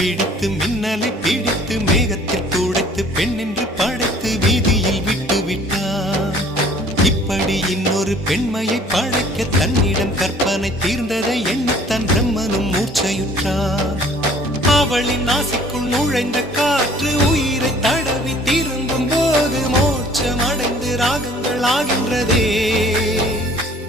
பிடித்து மின்னலை பிடித்து மேகத்தில் துடைத்து பெண்ணென்று படைத்து வீதியில் விட்டு விட்டார். இப்படி இன்னொரு பெண்மையை படைக்க தன்னிடம் கற்பனை தீர்ந்ததை எண்ணித்தான் பிரம்மனும் மூர்ச்சையுற்றார். அவளின் நாசிக்குள் நுழைந்த காற்று உயிரை தடவி திரும்பும் போது மோட்சம் அடைந்து ராகங்கள் ஆகின்றதே.